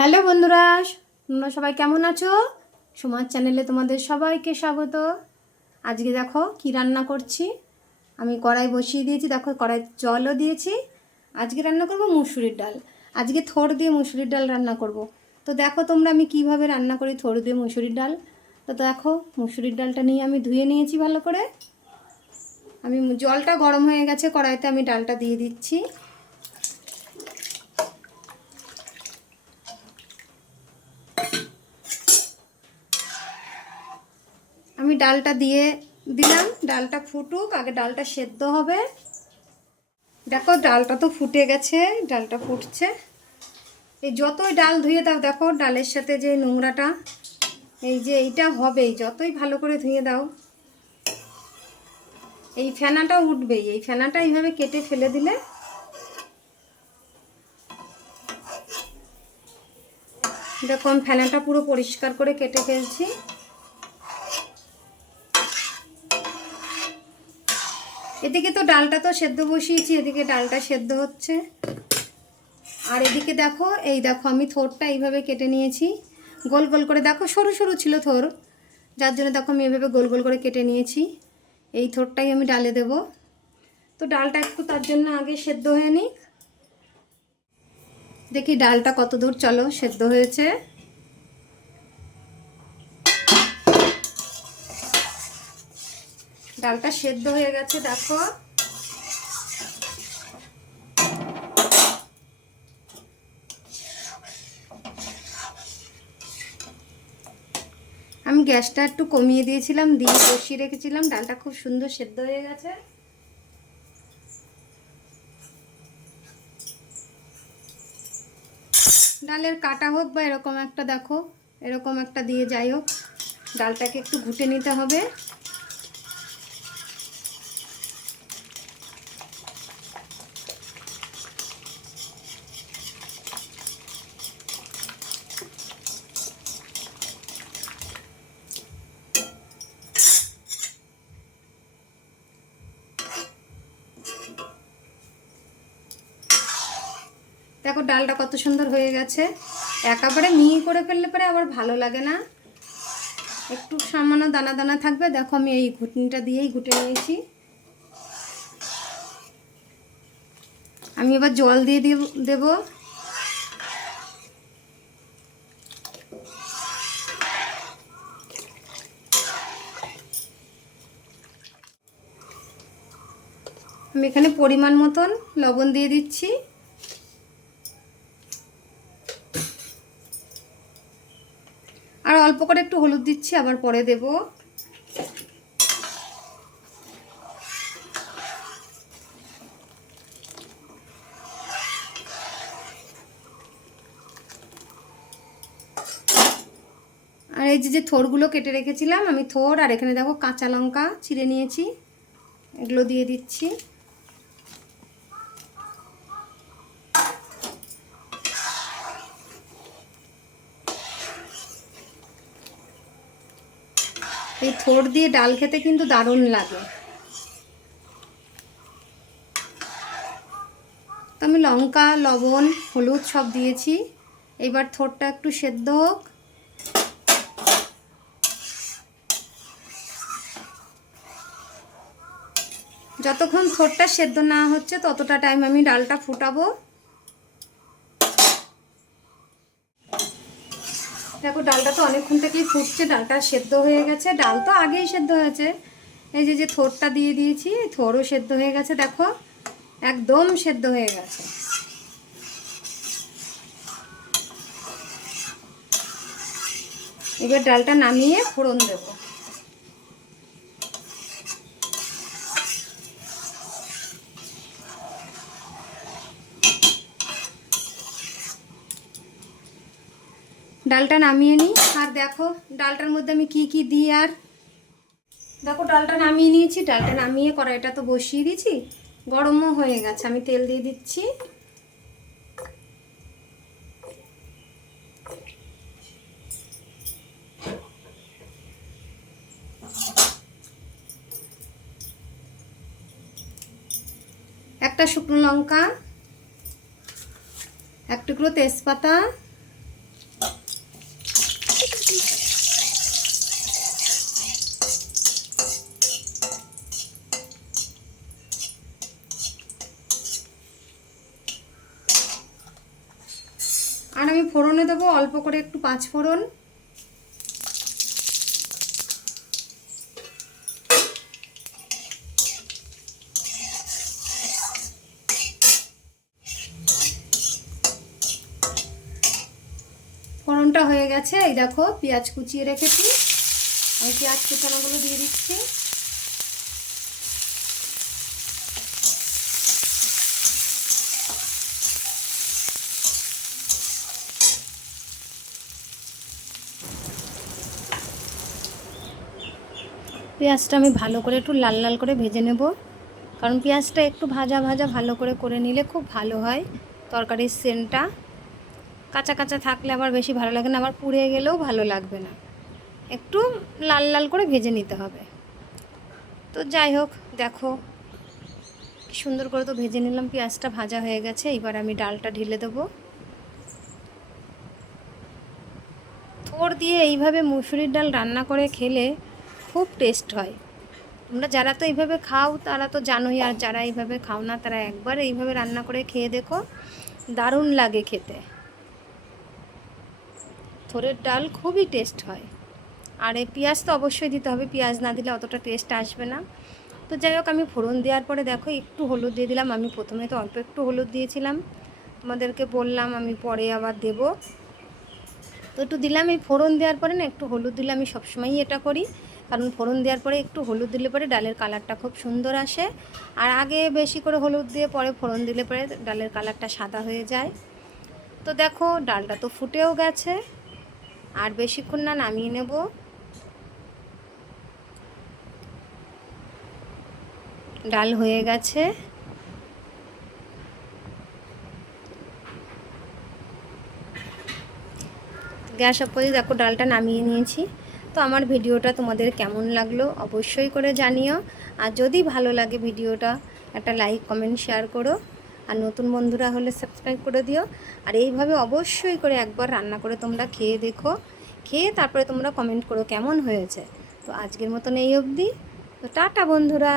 Hello বন্ধুরা, তোমরা সবাই কেমন আছো? সমাজ চ্যানেলে তোমাদের সবাইকে স্বাগত। আজকে দেখো কি রান্না করছি। আমি কড়াই বসিয়ে দিয়েছি, দেখো কড়াই জলও দিয়েছি। আজকে রান্না করব মুসুরির ডাল। আজকে থোড় দিয়ে মুসুরির ডাল রান্না করব। তো দেখো তোমরা আমি কীভাবে রান্না করি থোড় দিয়ে মুসুরির ডাল। তো দেখো মুসুরির ডালটা নিয়ে আমি ধুয়ে নিয়েছি ভালো করে। আমি জলটা গরম হয়ে গেছে, কড়াইতে আমি ডালটা দিয়ে দিচ্ছি। আমি ডালটা দিয়ে দিলাম, ডালটা ফুটুক, আগে ডালটা সেদ্ধ হবে। দেখো ডালটা তো ফুটে গেছে, ডালটা ফুটছে। এই যতই ডাল ধুয়ে দাও, দেখো ডালের সাথে যে নোংরাটা, এই যে এইটা হবেই, যতই ভালো করে ধুয়ে দাও। এই ফেনাটা উঠবেই, এই ফেনাটা এইভাবে কেটে ফেলে দিলে দেখো ফেনাটা পুরো পরিষ্কার করে কেটে ফেলছি। এদিকে তো ডালটা তো সেদ্ধ বসিয়েছি, এদিকে ডালটা সেদ্ধ হচ্ছে। আর এদিকে দেখো, এই দেখো, আমি থোরটা এইভাবে কেটে নিয়েছি। গোল গোল করে দেখো, সরু সরু ছিল থোর। যার জন্য দেখো, আমি এভাবে গোল গোল করে কেটে নিয়েছি। এই থোরটাই আমি ডালে দেব। তো ডালটা একটু তার জন্য আগে সেদ্ধ হয়ে নিক। দেখি ডালটা কত দূর, চলো, সেদ্ধ হয়েছে। ডালটা সেদ্ধ হয়ে গেছে, দেখো। আমি গ্যাসটা একটু কমিয়ে দিয়েছিলাম, দিয়ে বসিয়ে রেখেছিলাম। ডালটা খুব সুন্দর সেদ্ধ হয়ে গেছে। ডালের কাটা হোক বা এরকম একটা, দেখো, এরকম একটা দিয়ে যাই হোক, ডালটাকে একটু ঘুটে নিতে হবে। দেখো ডালটা কত সুন্দর হয়ে গেছে। একেবারে মিহি করে ফেললে পরে আবার ভালো লাগে না। একটু সামান্য দানা দানা থাকবে। দেখো আমি এই ঘুটনিটা দিয়েই ঘুটে নিয়েছি। আমি এবার জল দিয়ে দেব আমি এখানে পরিমাণ মতন লবণ দিয়ে দিচ্ছি। অল্প করে একটু হলুদ দিচ্ছি, আবার পরে দেব। আর এই যে যে থোরগুলো কেটে রেখেছিলাম, আমি থোর আর এখানে দেখো কাঁচা লঙ্কা চিড়ে নিয়েছি, এগুলো দিয়ে দিচ্ছি। এই থোড় দিয়ে ডাল খেতে কিন্তু দারুণ লাগে। তো আমি লঙ্কা, লবণ, হলুদ সব দিয়েছি। এবার থোড়টা একটু সেদ্ধ হোক। যতক্ষণ থোড়টা সেদ্ধ না হচ্ছে, ততটা টাইম আমি ডালটা ফুটাবো। দেখো, ডালটা তো অনেকক্ষণ থেকেই ফুটছে, ডালটা সেদ্ধ হয়ে গেছে। ডাল তো আগেই সেদ্ধ হয়েছে। এই যে যে থোরটা দিয়ে দিয়েছি থোরও সেদ্ধ হয়ে গেছে, দেখো, একদম সেদ্ধ হয়ে গেছে। এবার ডালটা নামিয়ে ফোড়ন দেব। ডালটা নামিয়ে নিই। আর দেখো, ডালটার মধ্যে আমি কি কি দিই আর দেখো, ডালটা নামিয়ে নিয়েছি। ডালটা নামিয়ে কড়াইটা তো বসিয়ে দিয়েছি। গরমও হয়ে গেছে, আমি তেল দিয়ে দিচ্ছি। একটা শুকনো লঙ্কা, এক টুকরো তেজপাতা আর আমি ফোড়নে দেবো, অল্প করে একটু পাঁচ ফোড়ন। ফোড়নটা হয়ে গেছে, এই দেখো, পেঁয়াজ কুচিয়ে রেখেছি। আমি পেঁয়াজ কুচানোগুলো দিয়ে দিচ্ছি। পেঁয়াজটা আমি ভালো করে একটু লাল লাল করে ভেজে নেব। কারণ পেঁয়াজটা একটু ভাজা ভাজা ভালো করে করে নিলে খুব ভালো হয় তরকারির সেন্টটা। কাঁচা কাঁচা থাকলে আবার বেশি ভালো লাগে না, আবার পুড়ে গেলেও ভালো লাগবে না। একটু লাল লাল করে ভেজে নিতে হবে। তো যাই হোক, দেখো সুন্দর করে তো ভেজে নিলাম, পেঁয়াজটা ভাজা হয়ে গেছে। এবার আমি ডালটা ঢেলে দেবো। থোড় দিয়ে এইভাবে মুসুরির ডাল রান্না করে খেলে খুব টেস্ট হয়। তোমরা যারা তো এইভাবে খাও, তারা তো জানোই, আর যারা এইভাবে খাও না, তারা একবার এইভাবে রান্না করে খেয়ে দেখো, দারুণ লাগে খেতে। থোড়ের ডাল খুবই টেস্ট হয়। আর এই পেঁয়াজ তো অবশ্যই দিতে হবে, পেঁয়াজ না দিলে অতটা টেস্ট আসবে না। তো যাই হোক, আমি ফোড়ন দেওয়ার পরে দেখো, একটু হলুদ দিয়ে দিলাম। আমি প্রথমে তো অল্প একটু হলুদ দিয়েছিলাম। তোমাদেরকে বললাম, আমি পরে আবার দেবো। তো একটু দিলাম, এই ফোড়ন দেওয়ার পরে না, একটু হলুদ দিলে আমি সবসময়ই এটা করি। কারণ ফোড়ন দেওয়ার পরে একটু হলুদ দিলে পরে ডালের কালারটা খুব সুন্দর আসে। আর আগে বেশি করে হলুদ দিয়ে পরে ফোড়ন দিলে পরে ডালের কালারটা সাদা হয়ে যায়। তো দেখো, ডালটা তো ফুটেও গেছে। আর বেশিক্ষণ না নামিয়ে নেব। ডাল হয়ে গেছে। গ্যাস অফ দেখো, ডালটা নামিয়ে নিয়েছি। তো আমার ভিডিওটা তোমাদের কেমন লাগল অবশ্যই করে জানিও। আর যদি ভালো লাগে ভিডিওটা, একটা লাইক কমেন্ট শেয়ার করো। আর নতুন বন্ধুরা হলে সাবস্ক্রাইব করে দিও। আর এইভাবে অবশ্যই করে একবার রান্না করে তোমরা খেয়ে দেখো। খেয়ে তারপরে তোমরা কমেন্ট করো কেমন হয়েছে। তো আজকের মতন এই অবধি। তো টাটা বন্ধুরা।